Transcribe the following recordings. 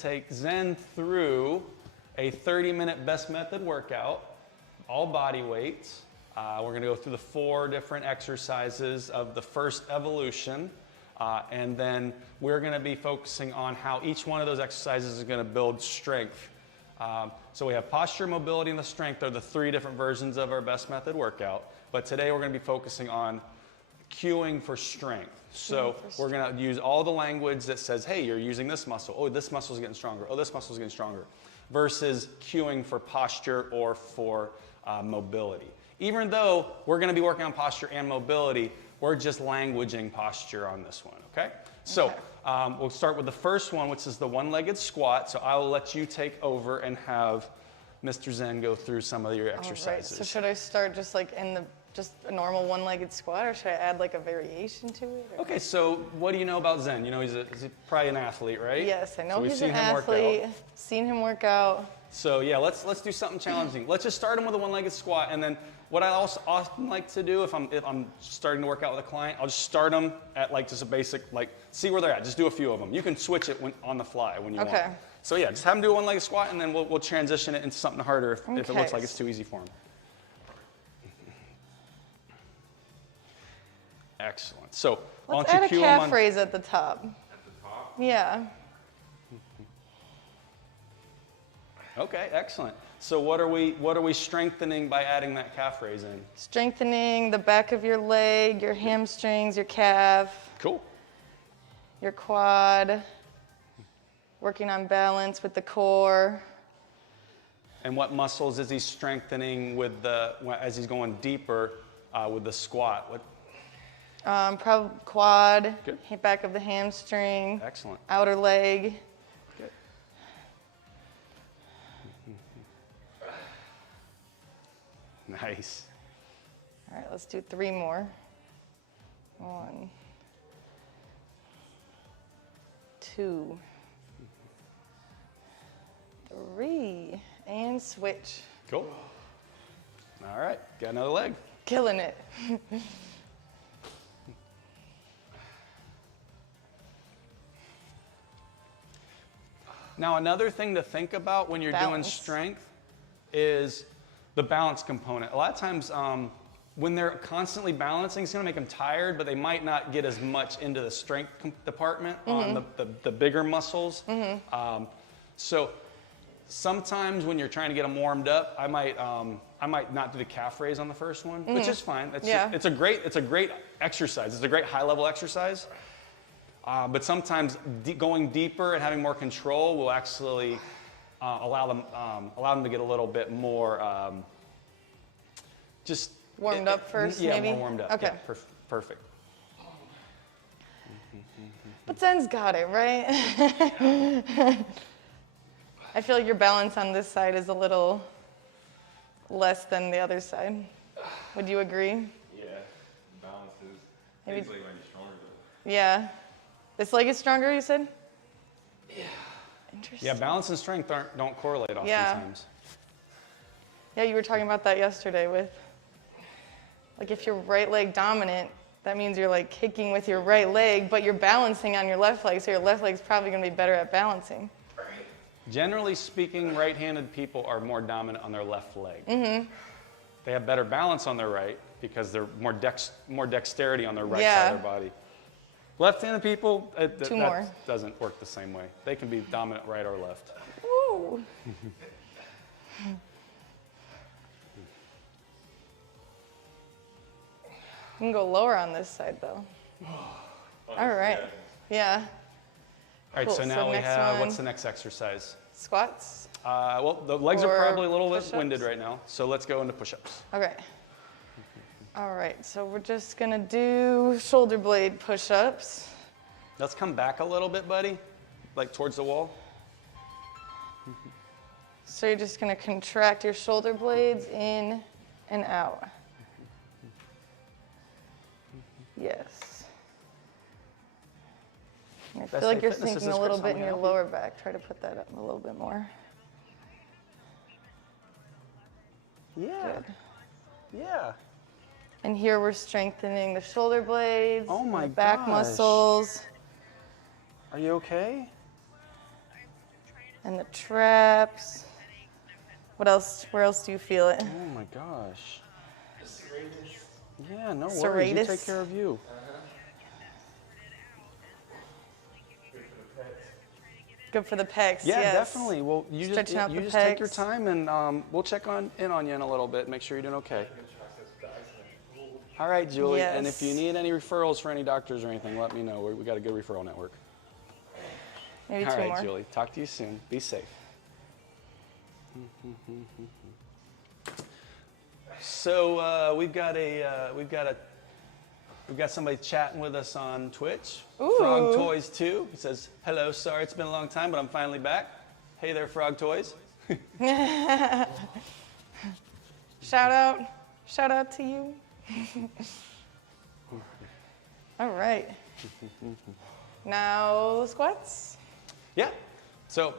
take Zen through a 30-minute best method workout, all body weights. We're going to go through the 4 different exercises of the first evolution, and then we're going to be focusing on how each one of those exercises is going to build strength. So we have posture, mobility, and the strength are the 3 different versions of our best method workout. But today we're going to be focusing on cueing for strength. So we're going to use all the language that says, hey, you're using this muscle. Oh, this muscle is getting stronger. Oh, this muscle is getting stronger. Versus cueing for posture or for mobility. Even though we're going to be working on posture and mobility, we're just languaging posture on this one, okay? So we'll start with the first one, which is the one-legged squat. So I will let you take over and have Mr. Zen go through some of your exercises. All right. So should I start just like in the just a normal one-legged squat, or should I add like a variation to it? Or? Okay, so what do you know about Zen? You know he's probably an athlete, right? Yes, I know so he's an athlete. Seen him work out. So yeah, let's do something challenging. Let's just start him with a one-legged squat, and then what I also often like to do if I'm starting to work out with a client, I'll just start them at like just a basic, like see where they're at. Just do a few of them. You can switch it on the fly when you want. So yeah, just have them do a one-legged squat, and then we'll transition it into something harder if it looks like it's too easy for them. Excellent. So let's add a calf raise at the top. At the top? Yeah. Okay, excellent. So what are we strengthening by adding that calf raise in? Strengthening the back of your leg, your hamstrings, your calf. Cool. Your quad. Working on balance with the core. And what muscles is he strengthening with as he's going deeper with the squat? Probably quad. Good. Back of the hamstring. Excellent. Outer leg. Good. Nice. All right, let's do 3 more. 1, 2, 3, and switch. Cool. All right, got another leg. Killing it. Now, another thing to think about when you're doing strength is the balance component. A lot of times when they're constantly balancing, it's going to make them tired, but they might not get as much into the strength department on the bigger muscles. So sometimes when you're trying to get them warmed up, I might not do the calf raise on the first one, which is fine. It's a great exercise. It's a great high-level exercise. But sometimes going deeper and having more control will actually allow them to get a little bit more just warmed up first. Yeah, maybe? more warmed up. Okay, yeah, perfect. But Zen's got it, right? I feel like your balance on this side is a little less than the other side. Would you agree? Yeah, balance is. Maybe. These legs might be stronger though. Yeah. This leg is stronger, you said? Yeah. Interesting. Yeah, balance and strength don't correlate oftentimes. Yeah, you were talking about that yesterday with, like, if you're right leg dominant, that means you're like kicking with your right leg, but you're balancing on your left leg, so your left leg's probably going to be better at balancing. Right. Generally speaking, right-handed people are more dominant on their left leg. They have better balance on their right because they're more dexterity on their right side of their body. Left-handed people, that doesn't work the same way. They can be dominant right or left. Woo! You can go lower on this side, though. All right. Yeah. All right, cool. so now we next have, one, what's the next exercise? Squats. Well, the legs are probably a little bit winded push-ups? right now, so let's go into push-ups. Okay. All right, so we're just going to do shoulder blade push-ups. Let's come back a little bit, buddy, like towards the wall. So you're just going to contract your shoulder blades in and out. Yes. I feel like you're sinking a little bit in your lower back. Try to put that up a little bit more. Yeah. Good. Yeah. And here we're strengthening the shoulder blades, Oh my the back gosh. muscles. Are you okay? And the traps. What else? Where else do you feel it? Oh my gosh. Yeah, no worries. You Serratus. take care of you. Good for the pecs. Yeah, yes. definitely. Well, you just Stretching out the take your pecs. time, and we'll check in on you in a little bit. Make sure you're doing okay. All right, Julie. And if you Yes. need any referrals for any doctors or anything, let me know. We got a good referral network. Maybe All two right, more. Julie. Talk to you soon. Be safe. So we've got somebody chatting with us on Twitch. Ooh. Frog Toys 2. He says, "Hello, sorry it's been a long time, but I'm finally back." Hey there, Frog Toys. Shout out to you. All right. Now squats. Yeah. So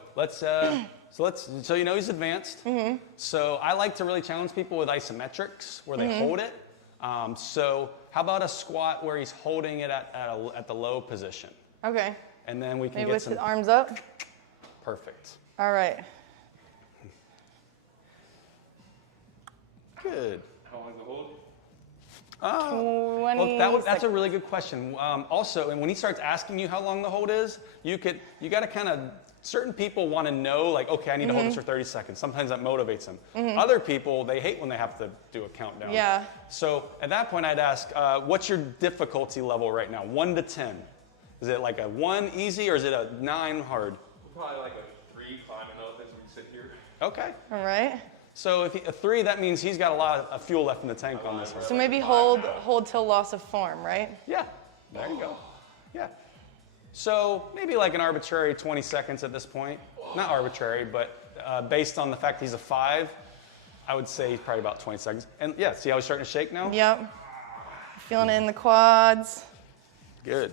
so you know he's advanced. Mm-hmm. So I like to really challenge people with isometrics where they hold it. So how about a squat where he's holding it at the low position, Okay. and then we can Maybe get with some his arms up. perfect. All right. Good. How long is the hold? 20 Well, that's a seconds. really good question. Also, and when he starts asking you how long the hold is, you got to kind of. Certain people want to know, like, okay, I need to hold this for 30 seconds. Sometimes that motivates them. Other people, they hate when they have to do a countdown. Yeah. So at that point, I'd ask, what's your difficulty level right now? 1 to 10. Is it like a 1 easy or is it a 9 hard? Probably like a 3 climbing up as we sit here. Okay. All right. So if a 3, that means he's got a lot of fuel left in the tank on this one. So maybe hold till loss of form, right? Yeah, there you go. Yeah. So maybe like an arbitrary 20 seconds at this point. Not arbitrary, but based on the fact he's a 5, I would say he's probably about 20 seconds. And yeah, see how he's starting to shake now? Yep. Feeling it in the quads Good.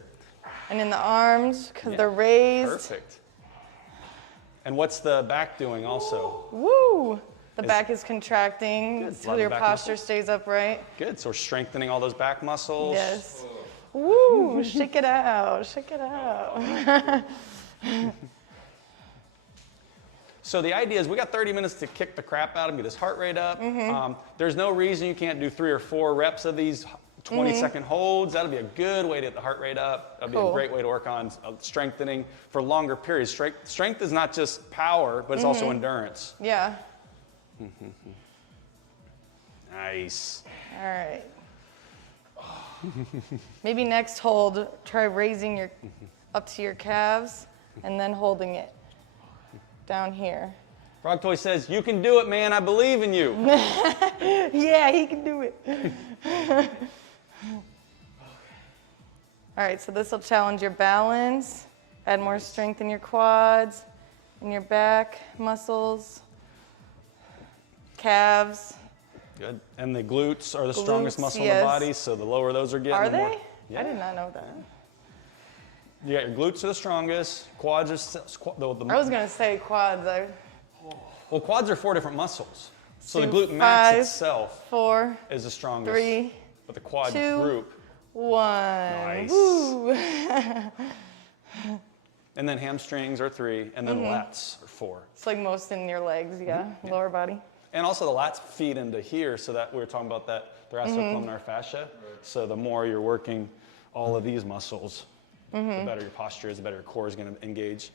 and in the arms because Yeah. they're raised. Perfect. And what's the back doing also? Woo! The Is- back is contracting Good. so Lot of your back posture muscles. stays upright. Good. So we're strengthening all those back muscles. Yes. Woo! Shake it out. Shake it out. So the idea is we got 30 minutes to kick the crap out of him, get his heart rate up. There's no reason you can't do 3 or 4 reps of these 20-second holds. That'll be a good way to get the heart rate up. That'll be a Cool. great way to work on strengthening for longer periods. Strength is not just power, but it's also endurance. Yeah. Nice. All right. Maybe next hold, try raising your up to your calves and then holding it down here. Frog Toy says, "You can do it, man. I believe in you." Yeah, he can do it. All right, so this will challenge your balance, add more strength in your quads, in your back muscles, calves. Good. And the glutes are the strongest Glutes, muscle in yes. the body, so the lower those are getting, Are the more. they? Yeah. I did not know that. You got your glutes are the strongest. Quads are I was gonna say quads. well, quads are 4 different muscles. So the Do glute max 5, itself 4, is the strongest. 3, But the quad 2, group. 1. Nice. Woo. And then hamstrings are 3, and then lats are 4. It's like most in your legs, yeah, lower body. And also the lats feed into here, so that we were talking about that thoracocolumnar fascia. So the more you're working all of these muscles, the better your posture is, the better your core is going to engage.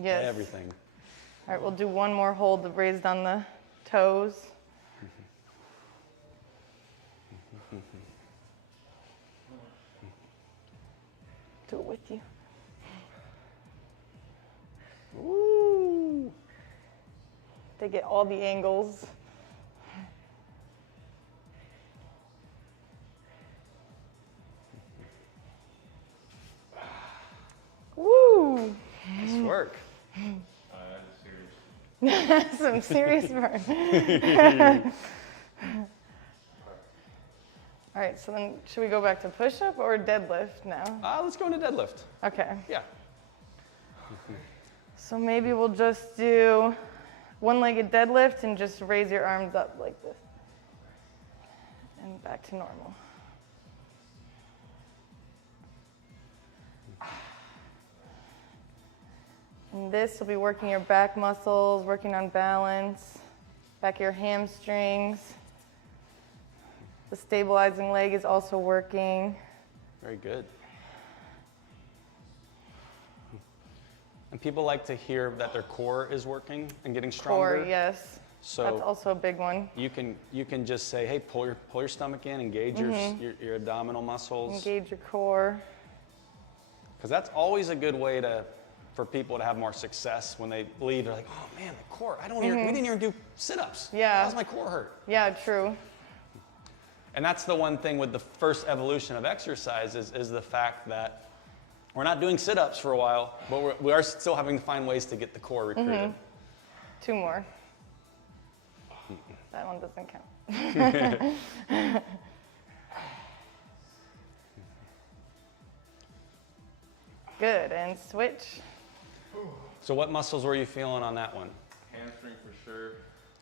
Yes. Everything. All right, we'll do one more hold raised on the toes. Do it with you. Woo! They get all the angles. Woo! Nice work. That's serious. Some serious burn. All right, so then should we go back to push-up or deadlift now? Let's go into deadlift. Okay. Yeah. So maybe we'll just do one-legged deadlift and just raise your arms up like this. And back to normal. And this will be working your back muscles, working on balance, back of your hamstrings. The stabilizing leg is also working. Very good. And people like to hear that their core is working and getting stronger. Core, yes. So that's also a big one. you can just say, hey, pull your stomach in, engage your abdominal muscles. Engage your core. Because that's always a good way for people to have more success when they leave. They're like, oh man, the core. We didn't even do sit-ups. Yeah. How's my core hurt? Yeah, true. And that's the one thing with the first evolution of exercise is the fact that we're not doing sit-ups for a while, but we are still having to find ways to get the core recruited. 2 more. That one doesn't count. Good, and switch. So what muscles were you feeling on that one? Hamstring for sure.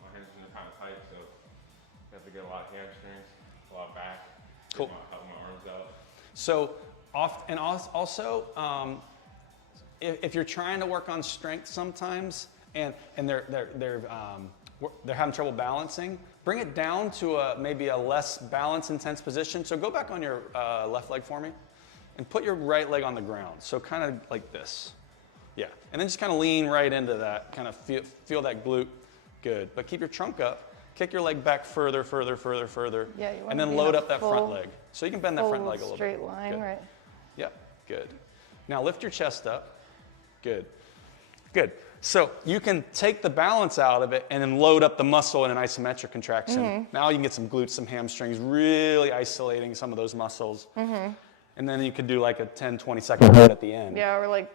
My hamstrings are kind of tight, so you have to get a lot of hamstrings, a lot of back. Cool. Help my arms out. So also, if you're trying to work on strength sometimes, and they're having trouble balancing, bring it down to maybe a less balance intense position. So go back on your left leg for me, and put your right leg on the ground. So kind of like this, yeah. And then just kind of lean right into that. Kind of feel that glute, good. But keep your trunk up. Kick your leg back further. Yeah, and then load up that front leg. So you can bend that front leg a little bit. Straight line, good. right? Yep, good. Now lift your chest up. Good. Good. So you can take the balance out of it and then load up the muscle in an isometric contraction. Now you can get some glutes, some hamstrings, really isolating some of those muscles. And then you could do like a 10, 20-second hold at the end. Yeah, or like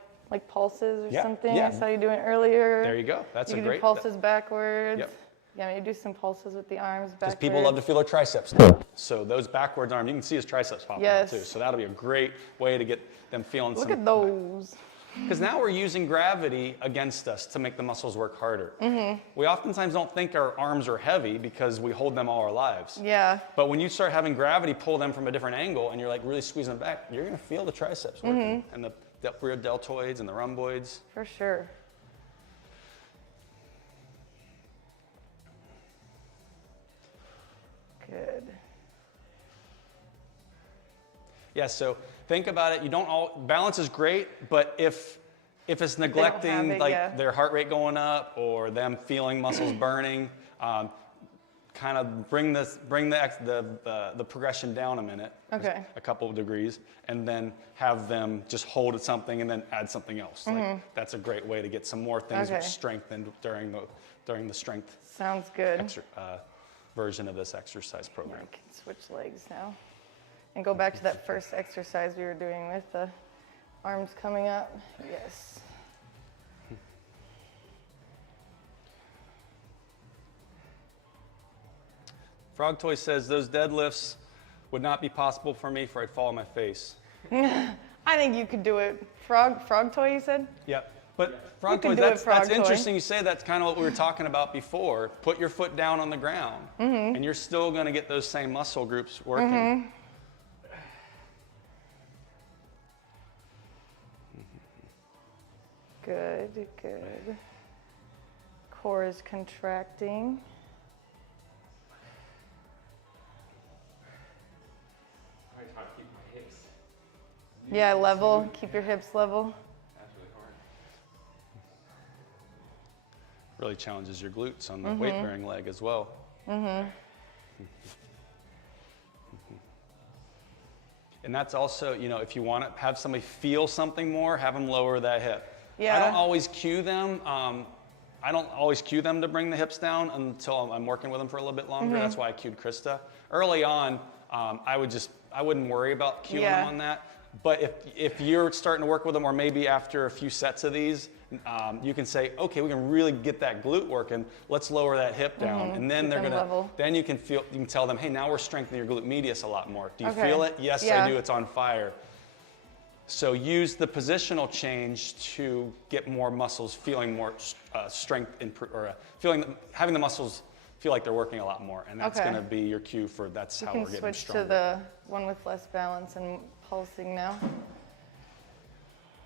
pulses or Yeah, something. yeah. I saw you doing earlier. There you go. That's you a can great. do pulses backwards. Yep. Yeah, maybe do some pulses with the arms backwards. Because people love to feel their triceps now. So those backwards arms, you can see his triceps popping out too. So that'll be a great way to get them feeling Look at those. Because now we're using gravity against us to make the muscles work harder. We oftentimes don't think our arms are heavy because we hold them all our lives. Yeah. But when you start having gravity pull them from a different angle and you're like really squeezing them back, you're going to feel the triceps working and the rear deltoids and the rhomboids. For sure. Good. Yeah, so think about it. Balance is great, but if it's neglecting their heart rate going up or them feeling muscles burning, kind of bring the progression down a minute, Okay. a couple of degrees, and then have them just hold at something and then add something else. Like, that's a great way to get some more things strengthened during the strength Sounds good. version of this exercise program. I can switch legs now. And go back to that first exercise we were doing with the arms coming up. Yes. Frog Toy says, those deadlifts would not be possible for me for I'd fall on my face. I think you could do it. Frog Toy, you said? Yep. But Frog can Toy, do it, that's Frog Toy. interesting you say. That's kind of what we were talking about before. Put your foot down on the ground, and you're still going to get those same muscle groups working. Good, good. Core is contracting. I try to keep my hips. Yeah, level. Keep your hips level. That's really hard. Really challenges your glutes on the weight-bearing leg as well. And that's also, if you want to have somebody feel something more, have them lower that hip. Yeah. I don't always cue them. To bring the hips down until I'm working with them for a little bit longer. That's why I cued Krista. Early on, I wouldn't worry about cueing them on that. But if you're starting to work with them, or maybe after a few sets of these, you can say, okay, we can really get that glute working. Let's lower that hip down, and then they're gonna. Level. Then you can tell them, hey, now we're strengthening your glute medius a lot more. Do you Okay. feel it? Yes, Yeah. I do. It's on fire. So use the positional change to get more muscles feeling more strength, having the muscles feel like they're working a lot more, and that's Okay. going to be your cue for that's You how can we're getting switch stronger. to the one with less balance and pulsing now.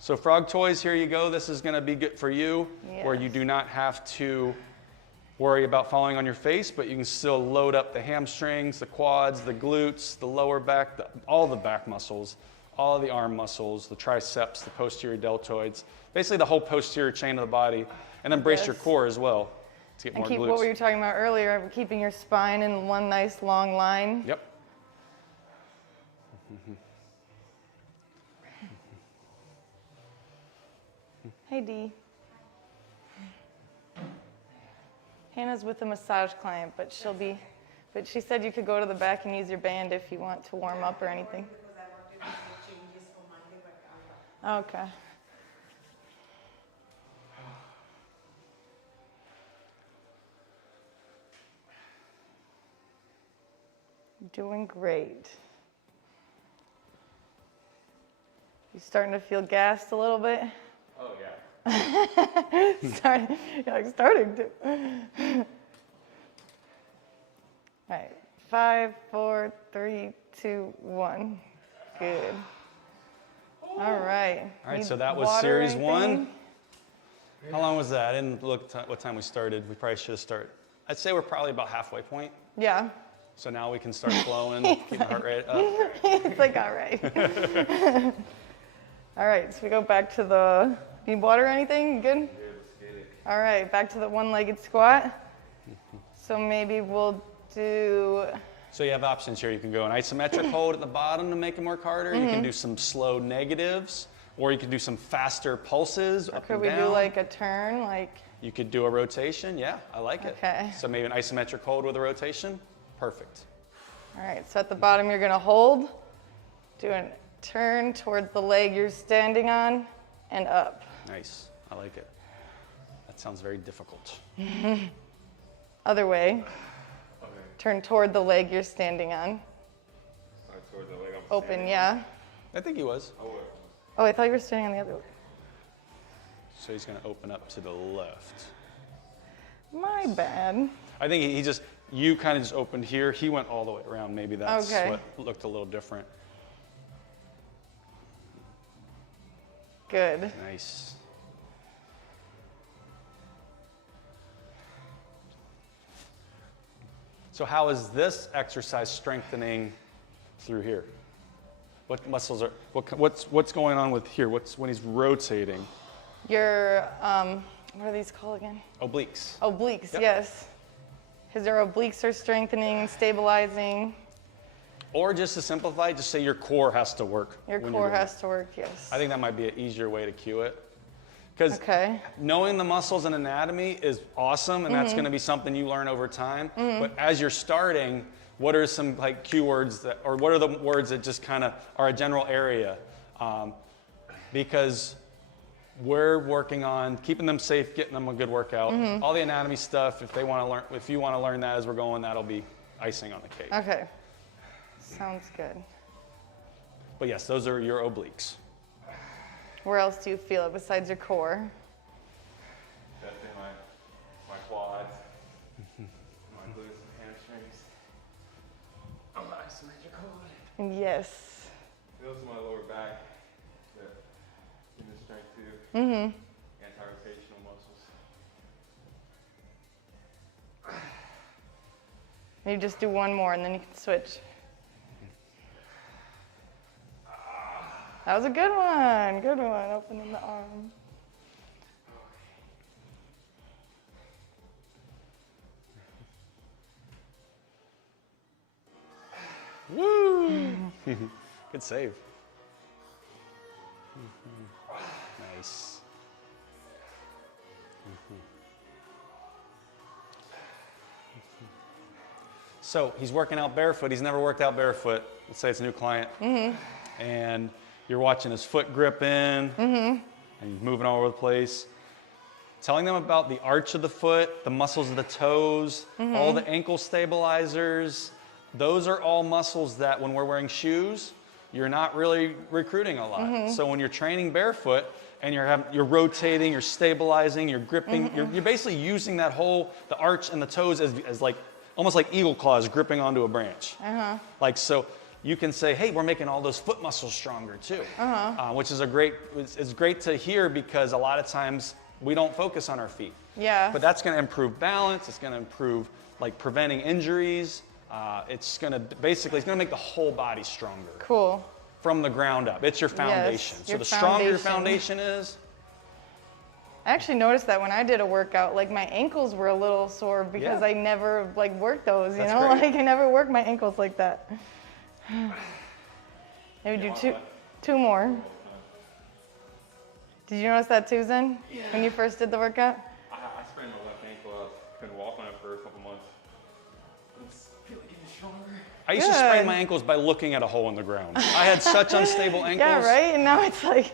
So frog toys, here you go. This is gonna be good for you, where you Yes. do not have to worry about falling on your face, but you can still load up the hamstrings, the quads, the glutes, the lower back, all the back muscles, all of the arm muscles, the triceps, the posterior deltoids, basically the whole posterior chain of the body, and then brace your core as well to get And more keep glutes. what were you talking about earlier? Keeping your spine in one nice long line. Yep. Hey, Dee. Hannah's with a massage client, but she said you could go to the back and use your band if you want to warm up or anything. Okay. Doing great. You starting to feel gassed a little bit? Oh, yeah. Starting to. All right, 5, 4, 3, 2, 1. Good. All right. All right, Need so that was water or series anything? 1. How long was that? I didn't look what time we started. We probably should have started. I'd say we're probably about halfway point. Yeah. So now we can start flowing, keep the heart rate up. It's like, all right. All right, so we go back to the, need water or anything? You good? Yeah, let's get it. All right, back to the one-legged squat. So maybe we'll do, So you have options here. You can go an isometric hold at the bottom to make it work harder. You can do some slow negatives, or you can do some faster pulses up could and we down. do like a turn? Like, You could do a rotation. Yeah, I like it. Okay. So maybe an isometric hold with a rotation. Perfect. all right, so at the bottom you're gonna hold, do a turn towards the leg you're standing on, and up. Nice. I like it. That sounds very difficult. Other way, Okay. turn toward the leg you're standing on. Towards the leg I'm Open, standing yeah. I think he was. on. Oh, Oh, I thought you were standing on the other way. So he's going to open up to the left. My bad. I think he just, you kind of just opened here. He went all the way around. Maybe that's Okay. what looked a little different. Good. Nice. So how is this exercise strengthening through here? What muscles are, what's going on with here? What's when he's rotating? Your, what are these called again? Obliques. Obliques, Yep. yes. Because your obliques are strengthening and stabilizing. Or just to simplify, just say your core has to work. Your when you're core doing has to work, yes. I think that might be an easier way to cue it. Because Okay. knowing the muscles and anatomy is awesome, and that's going to be something you learn over time. But as you're starting, what are some like cue words that, or what are the words that just kind of are a general area? Because we're working on keeping them safe, getting them a good workout. All the anatomy stuff, if you want to learn that as we're going, that'll be icing on the cake. Okay. Sounds good. But yes, those are your obliques. Where else do you feel it besides your core? Definitely my quads, my glutes and hamstrings. I'm not isometric hold. Yes. Feels my lower back. Give me strength too. Anti-rotational muscles. You just do one more and then you can switch. That was a good one. Good one. Opening the arm. Woo! Good save. Nice. So he's working out barefoot. He's never worked out barefoot. Let's say it's a new client. And you're watching his foot grip in, and he's moving all over the place. Telling them about the arch of the foot, the muscles of the toes, all the ankle stabilizers. Those are all muscles that when we're wearing shoes, you're not really recruiting a lot. So when you're training barefoot and you're rotating, you're stabilizing, you're gripping, you're basically using that the arch and the toes as like, almost like eagle claws gripping onto a branch. Like, so you can say, hey, we're making all those foot muscles stronger too, which is it's great to hear because a lot of times we don't focus on our feet. Yeah. But that's going to improve balance. It's going to improve like preventing injuries. It's going to make the whole body stronger. Cool. From the ground up. It's your foundation. Yes, so the stronger your foundation is. I actually noticed that when I did a workout, like my ankles were a little sore because I never like worked those, you know? Great. Like I never worked my ankles like that. Maybe do two more. Did you notice that too, Zen? Yeah. When you first did the workout? I sprained my left ankle. I've been walking it for a couple months. It's feeling getting stronger. I used to sprain my ankles by looking at a hole in the ground. I had such unstable ankles. Yeah, right? And now it's like...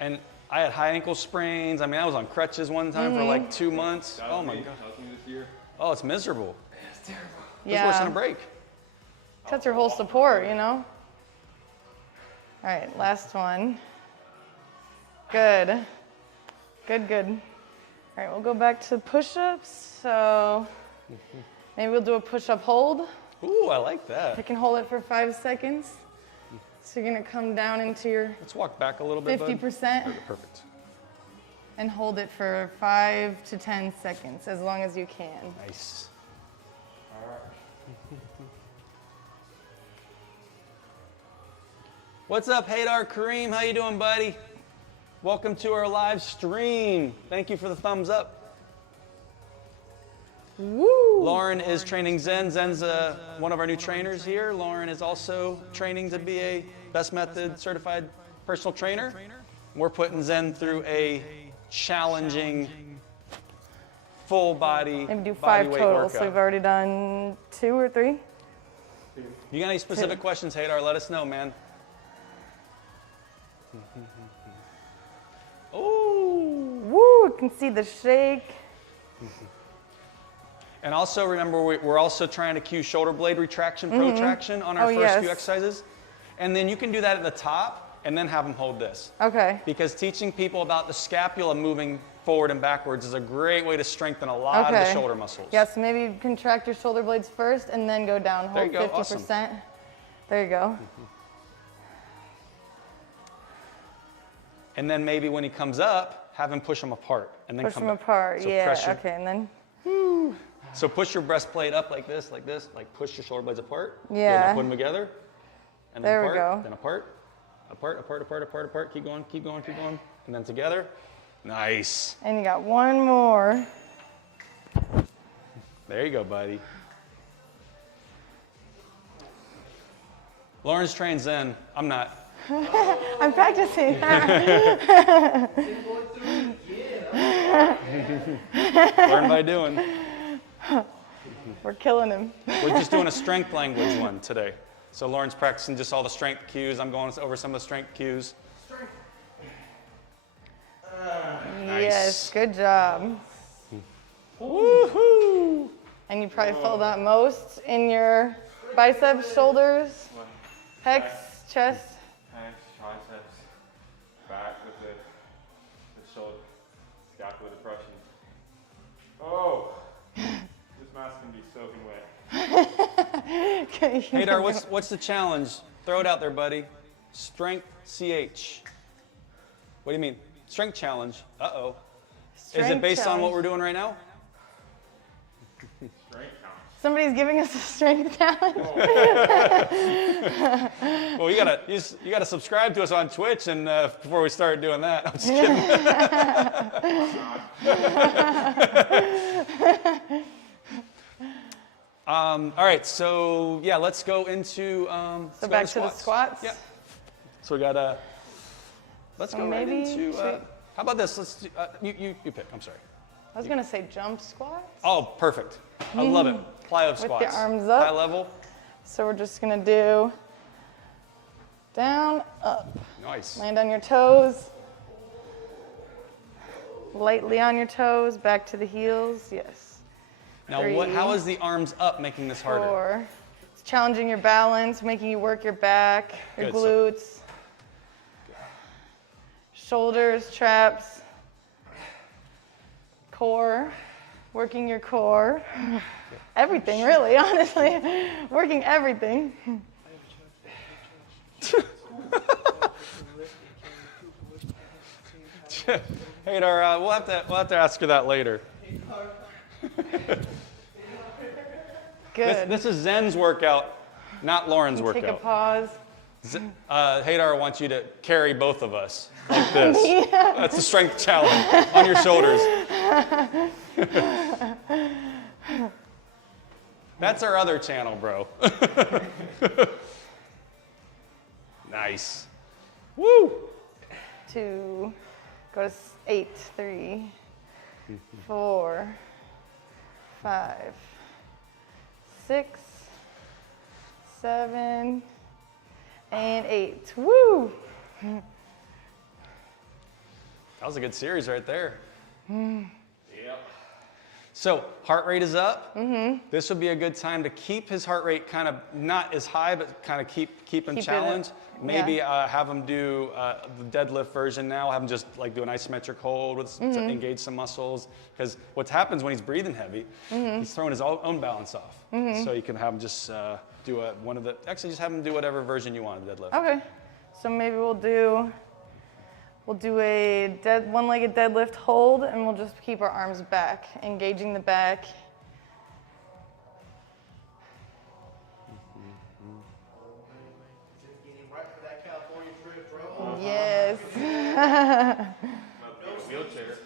And I had high ankle sprains. I mean, I was on crutches one time for like 2 months. Oh my God. That was me this year. Oh, it's miserable. It's terrible. It's worse than a break. Cuts your whole support, you know? All right, last one. Good. Good, good. All right, we'll go back to push-ups. So maybe we'll do a push-up hold. Ooh, I like that. You can hold it for 5 seconds. So you're gonna come down into your Let's walk back a little bit, 50%. bud. Perfect. And hold it for 5 to 10 seconds, as long as you can. Nice. All right. What's up, Haydar Kareem? How you doing, buddy? Welcome to our live stream. Thank you for the thumbs up. Woo! Lauren is training Zen. Zen's one of our new trainers here. Lauren is also training to be a Best Method certified personal trainer. We're putting Zen through a challenging full body Maybe do body 5 weight total. workout. So we've already done 2 or 3. You got any specific questions, Haydar? Let us know, man. Oh, woo! You can see the shake. And also remember, we're also trying to cue shoulder blade retraction, protraction on our first few exercises. And then you can do that at the top and then have them hold this. Okay. Because teaching people about the scapula moving forward and backwards is a great way to strengthen a lot of the shoulder muscles. Yeah, so maybe you contract your shoulder blades first and then go down, hold 50%. Awesome. There you go. And then maybe when he comes up, have him push them apart. And then Push come them back. apart, So yeah. pressure. Okay, and then, So push your breastplate up like this, like push your shoulder blades apart. Yeah. Then put them together. And then There we apart, go. then apart. Apart, apart, apart, apart, apart. Keep going, keep going, keep going. And then together. Nice. and you got one more. There you go, buddy. Lauren's trained Zen. I'm not. I'm practicing. Learn by doing. We're killing him. We're just doing a strength language one today. So Lauren's practicing just all the strength cues. I'm going over some of the strength cues. Yes, good job. Woohoo! And you probably feel that most in your biceps, shoulders, pecs, chest. Hands, triceps, back with the shoulder, scapula depression. Oh, this mask can be soaking wet. Haydar, what's the challenge? Throw it out there, buddy. Strength CH. What do you mean? Strength challenge. Uh-oh. Is it based on what we're doing right now? Strength challenge. Somebody's giving us a strength challenge. Well, you gotta subscribe to us on Twitch and before we start doing that. I'm just kidding. All right, so yeah, let's go into So back to the squats. Yeah. So we got let's go right maybe into. How about this? Let's do, you pick. I'm sorry. I was gonna say jump squats. Oh, perfect. I love it. Plyo squats. With the arms up. High level. So we're just gonna do down, up. Nice. Land on your toes. Lightly on your toes, back to the heels, yes. Now, 3, how is the arms up making this harder? 4. It's challenging your balance, making you work your back, your Good, glutes, shoulders, traps, core, working your core. Everything, really, honestly. Working everything. Hadar, we'll have to ask her that later. Good. This is Zen's workout, not Lauren's Take a workout. pause. Hadar wants you to carry both of us like this. That's the strength challenge on your shoulders. That's our other channel, bro. Nice. Woo! 2, go to 8, 3, 4, 5, 6, 7, and 8. Woo! That was a good series right there. Yep. So heart rate is up. This would be a good time to keep his heart rate kind of not as high, but kind of keep him Keep it challenged. up. Maybe Yeah. have him do the deadlift version now. Have him just like do an isometric hold with to engage some muscles. Because what happens when he's breathing heavy, he's throwing his own balance off. So you can have him just do just have him do whatever version you want of the deadlift. Okay, so maybe we'll do a one-legged deadlift hold, and we'll just keep our arms back, engaging the back. Yes. Wheelchair.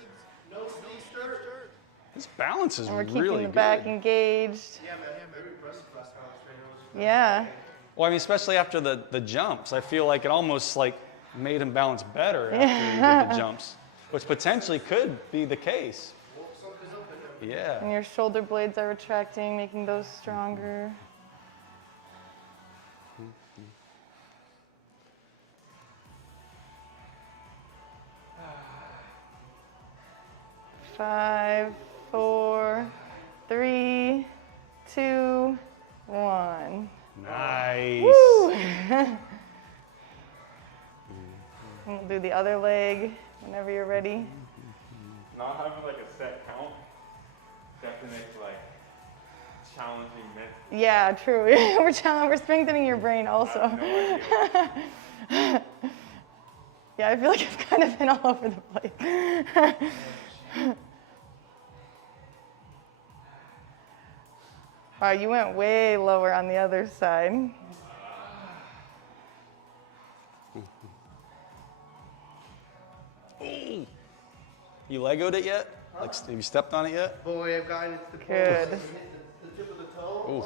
His balance is And we're really keeping the good. back engaged. Yeah. Well, I mean, especially after the jumps, I feel like it almost like made him balance better after he did the jumps, which potentially could be the case. Yeah. And your shoulder blades are retracting, making those stronger. Five, 4, 3, 2, 1. Nice. Woo! And we'll do the other leg whenever you're ready. Not having like a set count definitely makes like challenging mentally. Yeah, true. We're strengthening your brain also. I have no idea. Yeah, I feel like I've kind of been all over the place. Wow, you went way lower on the other side. Ooh. You Legoed it yet? Like, have you stepped on it yet? Boy, I've gotten it to the Good. hit the tip of the toe. Ooh.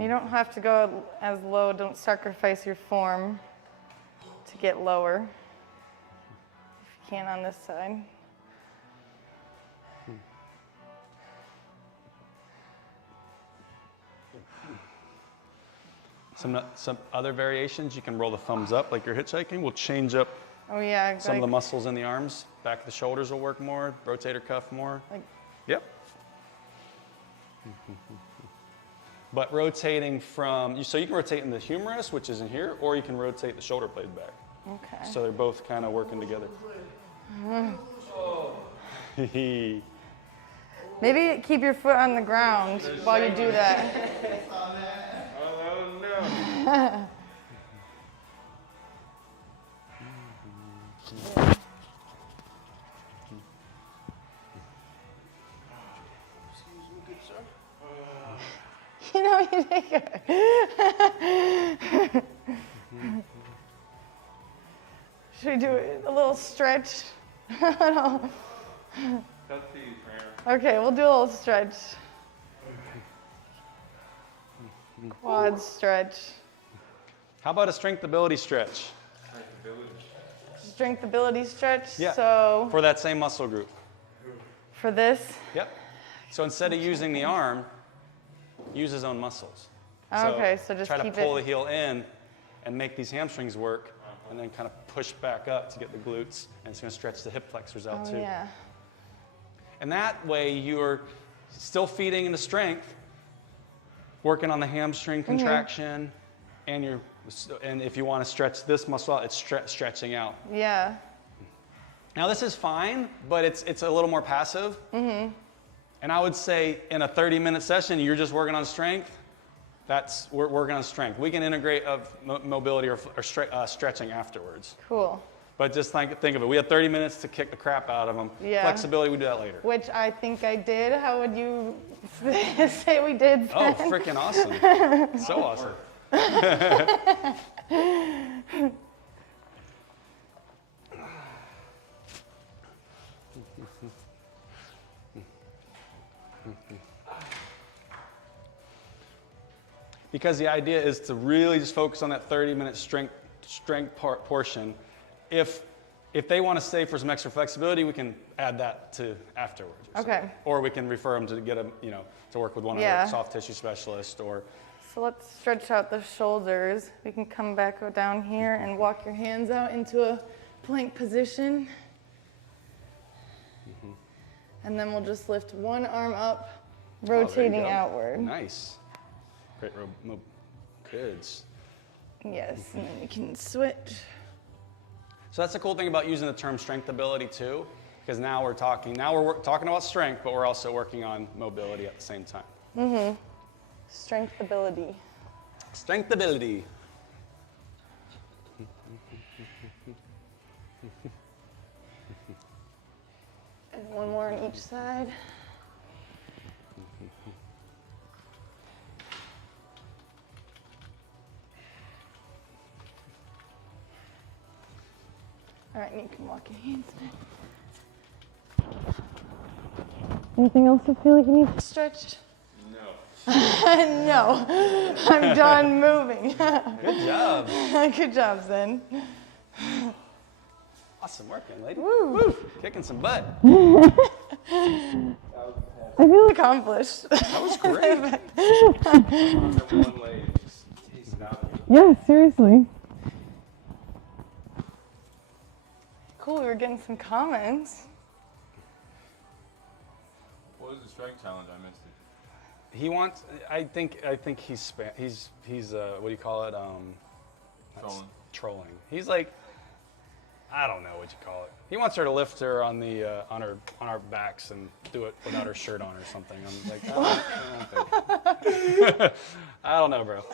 You don't have to go as low. Don't sacrifice your form to get lower. If you can on this side. Some other variations, you can roll the thumbs up like you're hitchhiking. We'll change up Oh yeah, some of the muscles in the arms. Back of the shoulders will work more, rotator cuff more. like Yep. But rotating so you can rotate in the humerus, which is in here, or you can rotate the shoulder blade back. okay. So they're both kind of working together. Maybe keep your foot on the ground while you do that. Oh no. Excuse me, good sir. You know, you take it. Should we do a little stretch? That's easy, man. Okay, we'll do a little stretch. Quad stretch. How about a strength ability stretch? Strength ability stretch. Yeah. So For that same muscle group. for this, Yep. So instead of using the arm, use his own muscles. okay, so just try to keep pull it. the heel in and make these hamstrings work, and then kind of push back up to get the glutes, and it's going to stretch the hip flexors out Oh too. yeah. And that way you're still feeding into strength, working on the hamstring contraction, and if you want to stretch this muscle out, it's stretching out. Yeah. Now this is fine, but it's a little more passive. And I would say in a 30-minute session, you're just working on strength. we're working on strength. We can integrate mobility or stretching afterwards. Cool. But just think of it. We had 30 minutes to kick the crap out of them. Yeah. Flexibility, we do that later. Which I think I did. How would you say we did Oh, then? freaking awesome. So awesome. Because the idea is to really just focus on that 30-minute strength portion. If they want to stay for some extra flexibility, we can add that to afterwards. Okay. Or we can refer them to get to work with one of our soft tissue specialists. Or So let's stretch out the shoulders. We can come back down here and walk your hands out into a plank position. And then we'll just lift one arm up, rotating outward. Nice. Great goods. Yes, and then you can switch. So that's the cool thing about using the term strength ability too, because now we're talking about strength, but we're also working on mobility at the same time. Strength ability. Strength ability. And one more on each side. All right, you can walk your hands back. Anything else you feel like you need stretched? No. No, I'm done moving. Good job. Good job, Zen. Awesome working, lady. Woo. Woo. Kicking some butt. I feel accomplished. That was great. One leg, just taste it out. Yeah, seriously. Cool, we were getting some comments. What was the strength challenge? I missed it. He wants. I think he's what do you call it? That's trolling. He's like, I don't know what you call it. He wants her to lift her on our backs and do it without her shirt on or something. I'm like, I don't know, bro.